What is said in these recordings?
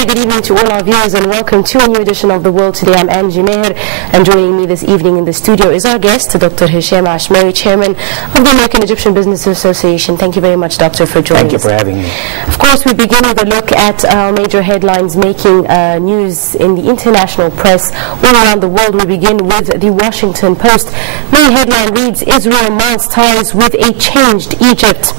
very good evening to all our viewers and welcome to a new edition of The World Today. I'm Angie Meher, and joining me this evening in the studio is our guest, Dr. Hisham Ashmeri, Chairman of the American Egyptian Business Association. Thank you very much, Doctor, for joining us. Thank you for having me. Of course, we begin with a look at major headlines making news in the international press all around the world. We begin with the Washington Post. Main headline reads, Israel mounts ties with a changed Egypt.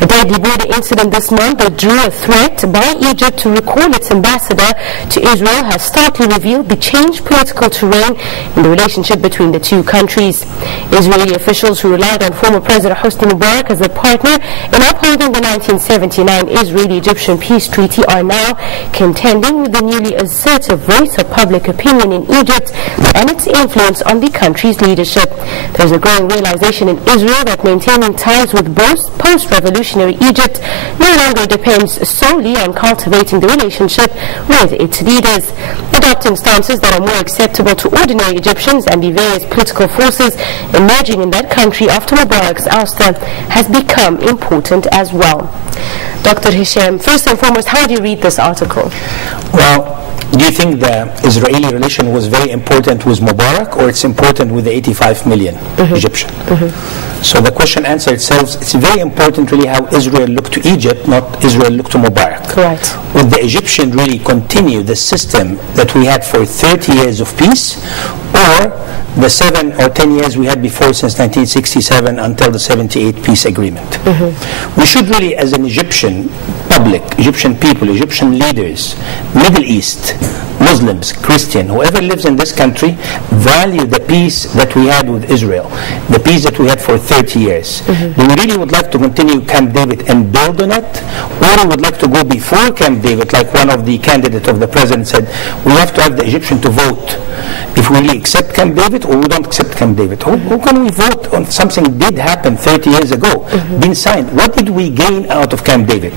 A deadly border incident this month that drew a threat by Egypt to recall its ambassador to Israel has starkly revealed the changed political terrain in the relationship between the two countries. Israeli officials who relied on former President Hosni Mubarak as a partner in upholding the 1979 Israeli-Egyptian peace treaty are now contending with the newly assertive voice of public opinion in Egypt and its influence on the country's leadership. There's a growing realization in Israel that maintaining ties with both post-revolutionary Egypt no longer depends solely on cultivating the relationship with its leaders. Adopting stances that are more acceptable to ordinary Egyptians and the various political forces emerging in that country after Mubarak's ouster has become important as well. Dr. Hisham, first and foremost, how do you read this article? Well, do you think the Israeli relation was very important with Mubarak, or it's important with the 85 million Egyptian? So the question answers itself. It's very important really how Israel looked to Egypt, not Israel looked to Mubarak. Right. Would the Egyptian really continue the system that we had for 30 years of peace, or the 7 or 10 years we had before, since 1967 until the 78 peace agreement? We should really, as an Egyptian public, Egyptian people, Egyptian leaders, Middle East, Muslims, Christian, whoever lives in this country, value the peace that we had with Israel, the peace that we had for 30 years. We really would like to continue Camp David and build on it, or we would like to go before Camp David, like one of the candidates of the president said, we have to have the Egyptian to vote if we really accept Camp David or we don't accept Camp David. How can we vote on something did happen 30 years ago, been signed? What did we gain out of Camp David?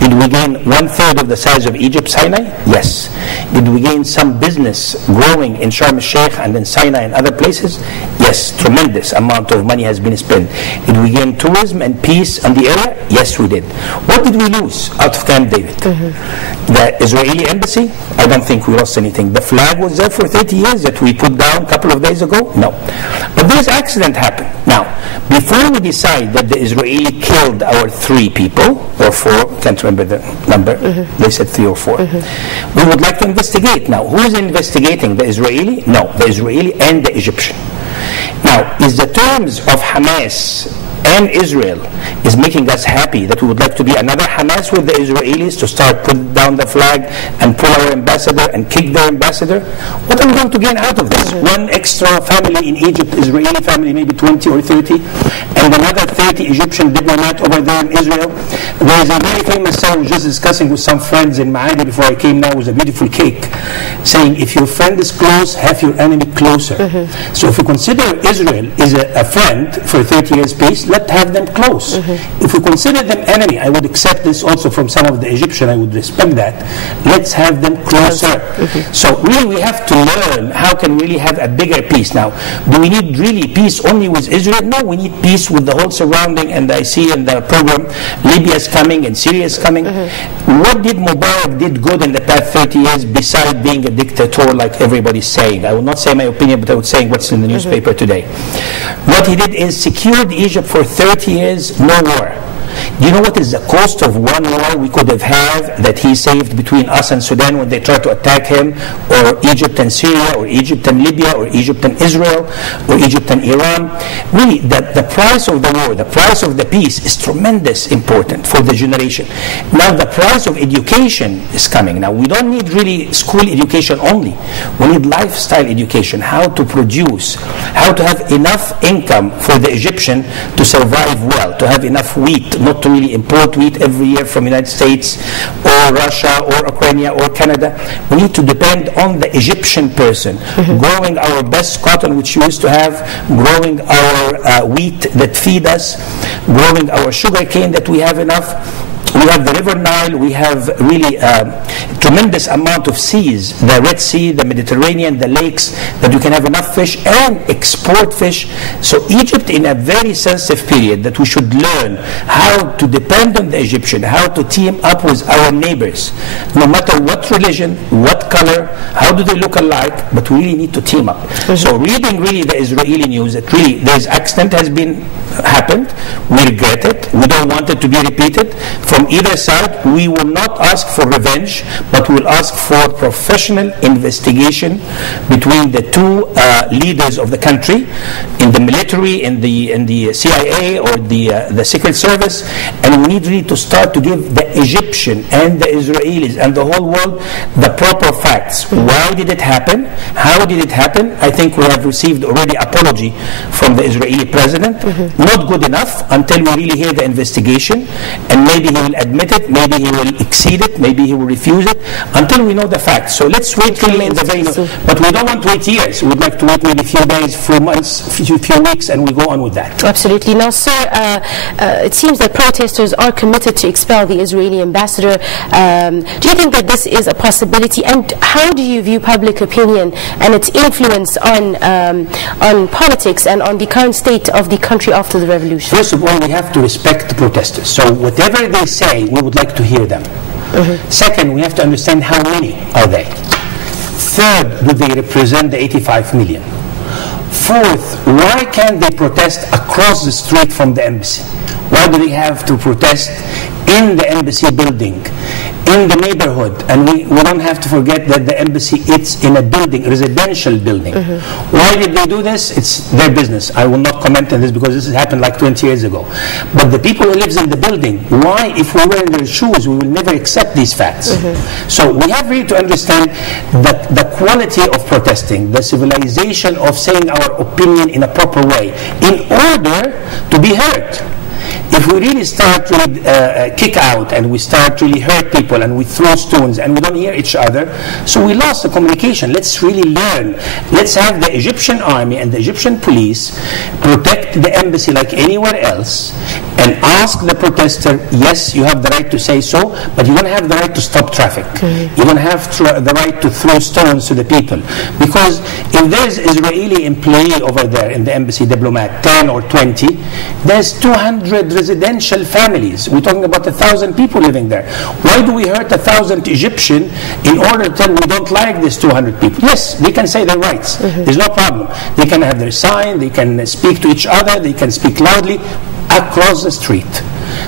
Did we gain 1/3 of the size of Egypt, Sinai? Yes. Did we gain some business growing in Sharm el-Sheikh and in Sinai and other places? Yes, tremendous amount of money has been spent. Did we gain tourism and peace in the area? Yes, we did. What did we lose out of Camp David? The Israeli embassy? I don't think we lost anything. The flag was there for 30 years that we put down a couple of days ago? No. But this accident happened. Now, before we decide that the Israeli killed our 3 people, or 4, can't remember the number, they said 3 or 4, we would like to investigate. Now, who is investigating? The Israeli? No, the Israeli and the Egyptian. Now, is the terms of Hamas and Israel is making us happy that we would like to be another Hamas with the Israelis, to start put down the flag and pull our ambassador and kick their ambassador? What are we going to gain out of this? One extra family in Egypt, Israeli family, maybe 20 or 30, and another 30 Egyptian diplomat over there in Israel. There is a very famous song, just discussing with some friends in Maadi before I came now, with a beautiful cake, saying, if your friend is close, have your enemy closer. So if we consider Israel is a friend for 30 years peace, let's have them close. If we consider them enemy, I would accept this also from some of the Egyptian, I would respect that. Let's have them closer. So really we have to learn how can we really have a bigger peace. Now, do we need really peace only with Israel? No, we need peace with the whole surrounding, and I see in the program, Libya is coming and Syria is coming. What did Mubarak did good in the past 30 years besides being a dictator like everybody's saying? I will not say my opinion, but I would say what's in the newspaper today. What he did is secured Egypt for 30 years, no war. Do you know what is the cost of one war we could have had that he saved between us and Sudan when they tried to attack him, or Egypt and Syria, or Egypt and Libya, or Egypt and Israel, or Egypt and Iran? Really, the price of the war, the price of the peace is tremendous important for the generation. Now the price of education is coming. Now we don't need really school education only. We need lifestyle education, how to produce, how to have enough income for the Egyptian to survive well, to have enough wheat, not to really import wheat every year from the United States or Russia or Ukraine or Canada. We need to depend on the Egyptian person, growing our best cotton which we used to have, growing our wheat that feed us, growing our sugar cane that we have enough. We have the River Nile, we have really a tremendous amount of seas, the Red Sea, the Mediterranean, the lakes, that we can have enough fish and export fish. So Egypt, in a very sensitive period, that we should learn how to depend on the Egyptian, how to team up with our neighbors, no matter what religion, what color, how do they look alike, but we really need to team up. So reading really the Israeli news, that really there's accident has been happened, we regret it, we don't want it to be repeated. From either side, we will not ask for revenge, but we will ask for professional investigation between the two leaders of the country, in the military, in the CIA or the Secret Service, and we need really to start to give the Egyptian and the Israelis and the whole world the proper facts. Why did it happen? How did it happen? I think we have received already apology from the Israeli president. Not good enough until we really hear the investigation, and maybe he will admit it, maybe he will exceed it, maybe he will refuse it, until we know the facts. So let's wait really in the vein of, but we don't want to wait years. We'd like to wait maybe a few days, few months, few weeks, and we go on with that. Absolutely. Now, sir, it seems that protesters are committed to expel the Israeli ambassador. Do you think that this is a possibility, and how do you view public opinion and its influence on politics and on the current state of the country after the revolution? First of all, we have to respect the protesters. So whatever they say, we would like to hear them. Second, we have to understand how many are they. Third, do they represent the 85 million? Fourth, why can't they protest across the street from the embassy? Why do they have to protest in the embassy building, in the neighborhood? And we don't have to forget that the embassy, it's in a building, residential building. Why did they do this? It's their business. I will not comment on this because this has happened like 20 years ago. But the people who lives in the building, why, if we were in their shoes, we will never accept these facts. So we have really to understand the quality of protesting, the civilization of saying our opinion in a proper way, in order to be heard. If we really start to kick out and we start to really hurt people and we throw stones and we don't hear each other, so we lost the communication. Let's really learn. Let's have the Egyptian army and the Egyptian police protect the embassy like anywhere else, and ask the protester, yes, you have the right to say so, but you don't have the right to stop traffic. You don't have the right to throw stones to the people. Because if there's Israeli employee over there in the embassy, diplomat, 10 or 20, there's 200 residential families. We're talking about 1,000 people living there. Why do we hurt 1,000 Egyptian in order to tell we don't like these 200 people? Yes, they can say their rights. There's no problem. They can have their sign, they can speak to each other, they can speak loudly across the street.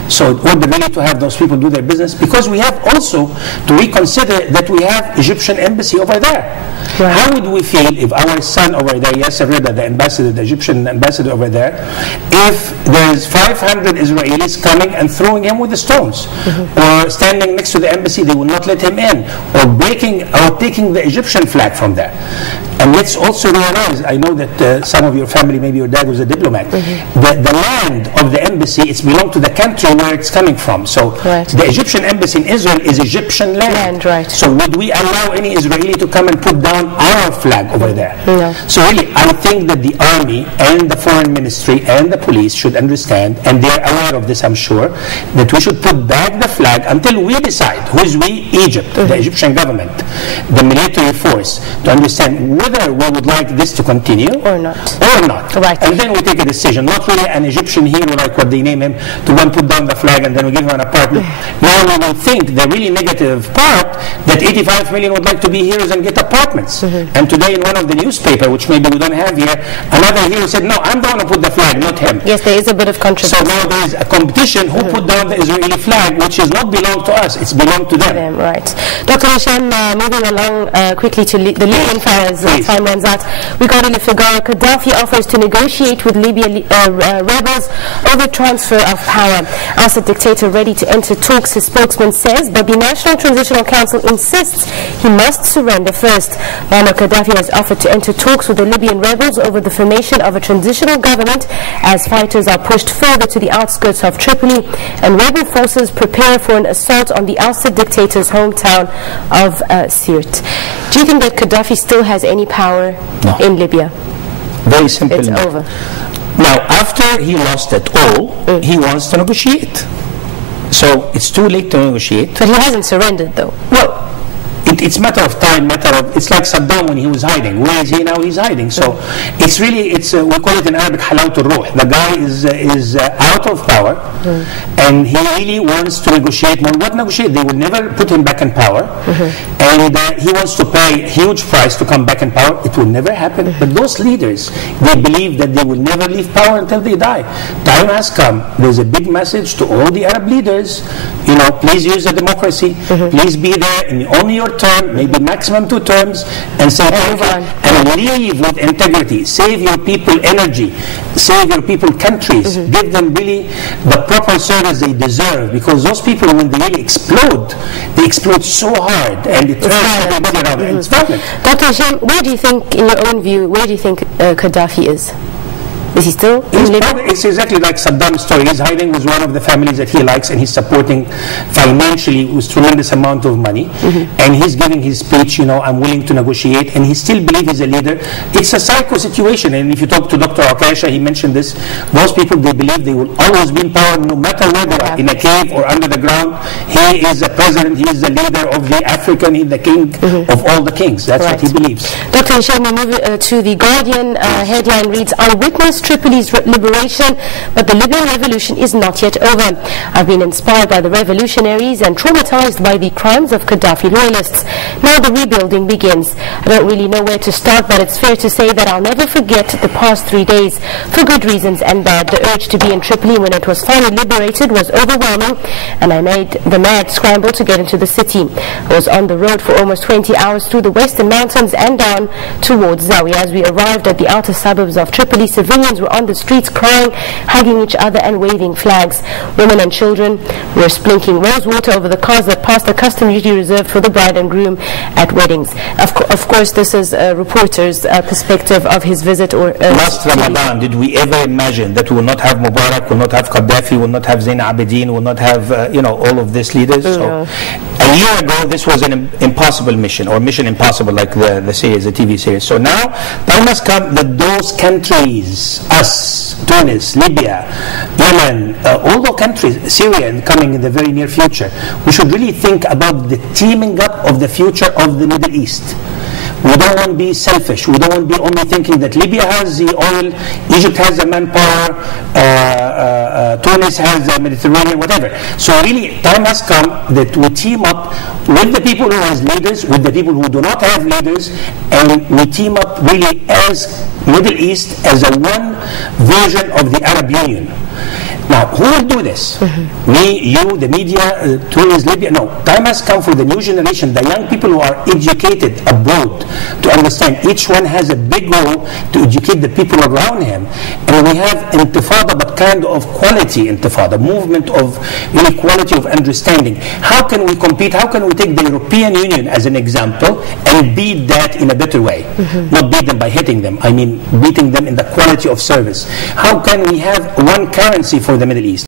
So it would be really to have those people do their business, because we have also to reconsider that we have Egyptian embassy over there. Right. How would we feel if our son over there, Yasser Reda, the ambassador, the Egyptian ambassador over there, if there's 500 Israelis coming and throwing him with the stones, or standing next to the embassy, they will not let him in, or breaking or taking the Egyptian flag from there. And let's also realize, I know that some of your family, maybe your dad was a diplomat, the land of the embassy, it's belonged to the country where it's coming from. So the Egyptian embassy in Israel is Egyptian land. So would we allow any Israeli to come and put down our flag over there? No. So really, I think that the army and the foreign ministry and the police should understand, and they're aware of this, I'm sure, that we should put back the flag until we decide, who is we? Egypt, the Egyptian government, the military force, to understand whether we would like this to continue or not. Right. And then we take a decision, not really an Egyptian hero like what they name him, to go and put down the flag and then we give him an apartment. Now we will think the really negative part, that 85 million would like to be heroes and get apartments. And today in one of the newspaper, which maybe we don't have here, another hero said, no, I'm the one who put the flag, not him. Yes, there is a bit of controversy. So now there is a competition who put down the Israeli flag, which is not belong to us, it's belong to them. Right. Dr. Hisham, moving along quickly to the Libyan fires, time runs out. Regarding the figure, Gaddafi offers to negotiate with Libyan rebels over transfer of power. Assad dictator ready to enter talks, his spokesman says, but the National Transitional Council insists he must surrender first. Muammar Gaddafi has offered to enter talks with the Libyan rebels over the formation of a transitional government as fighters are pushed further to the outskirts of Tripoli and rebel forces prepare for an assault on the ousted dictator's hometown of Sirte. Do you think that Gaddafi still has any power in Libya? Very simple. It's over. Now, after he lost it all, he wants to negotiate. So it's too late to negotiate. But he hasn't surrendered, though. Well, it's matter of time, it's like Saddam when he was hiding. Where is he now? He's hiding. So it's really, we call it in Arabic halawat al-ruh. The guy is out of power, and he really wants to negotiate more. What negotiate? They will never put him back in power, and he wants to pay a huge price to come back in power. It will never happen. But those leaders, they believe that they will never leave power until they die. Time has come. There's a big message to all the Arab leaders. Please use the democracy. Please be there in only your term, maybe maximum 2 terms, and say and leave with integrity. Save your people energy, save your people countries, give them really the proper service they deserve, because those people, when they really explode, they explode so hard, and it turns everybody around. It's violent. Dr. Hisham, where do you think, in your own view, where do you think Gaddafi is? Is he still in Libya? It's exactly like Saddam's story. He's hiding with one of the families that he likes, and he's supporting financially with tremendous amount of money. And he's giving his speech, I'm willing to negotiate, and he still believes he's a leader. It's a psycho situation, and if you talk to Dr. Akasha, he mentioned this. Those people, they believe they will always be in power, no matter where they are, in a cave or under the ground. He is the president, he is the leader of the African, he's the king of all the kings. That's what he believes. Dr. Hisham, we move to The Guardian. Headline reads, "Eyewitness Tripoli's liberation, but the Libyan revolution is not yet over. I've been inspired by the revolutionaries and traumatized by the crimes of Gaddafi loyalists. Now the rebuilding begins. I don't really know where to start, but it's fair to say that I'll never forget the past 3 days, for good reasons and bad. The urge to be in Tripoli when it was finally liberated was overwhelming, and I made the mad scramble to get into the city. I was on the road for almost 20 hours through the western mountains and down towards Zawiya. As we arrived at the outer suburbs of Tripoli, civilians were on the streets crying, hugging each other and waving flags. Women and children were splinking rose water over the cars that passed the custom usually reserved for the bride and groom at weddings." Of course, this is a reporter's perspective of his visit. Last Ramadan, did we ever imagine that we will not have Mubarak, will not have Gaddafi, will not have Zain Abidin, will not have all of these leaders? So, a year ago, this was an impossible mission, or Mission Impossible, like the series, the TV series. So now, time has come that those countries, us, Tunis, Libya, Yemen, all those countries, Syria coming in the very near future, we should really think about the teaming up of the future of the Middle East. We don't want to be selfish. We don't want to be only thinking that Libya has the oil, Egypt has the manpower, Tunis has the Mediterranean, whatever. So really, time has come that we team up with the people who have leaders, with the people who do not have leaders, and we team up really as Middle East as a one version of the Arab Union. Now, who will do this? Me, you, the media, Tunis, Libya? No. Time has come for the new generation, the young people who are educated abroad, to understand each one has a big role to educate the people around him. And we have intifada, but kind of quality intifada, movement of really quality of understanding. How can we compete? How can we take the European Union as an example and beat that in a better way? Not beat them by hitting them. I mean, beating them in the quality of service. How can we have one currency for the Middle East?